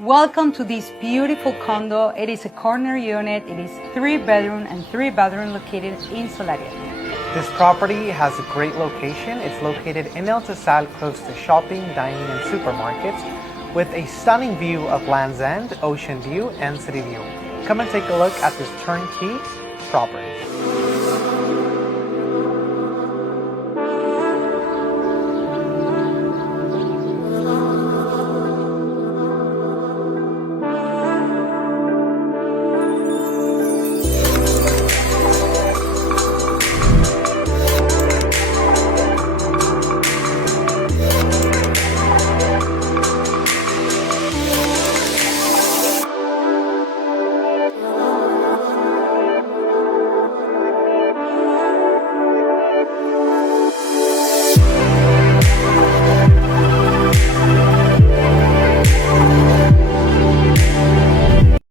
Welcome to this beautiful condo. It is a corner unit. It is 3-bedroom and 3-bathroom located in Solaria. This property has a great location. It's located in El Tezal, close to shopping, dining, and supermarkets, with a stunning view of Land's End, ocean view, and city view. Come and take a look at this turnkey property.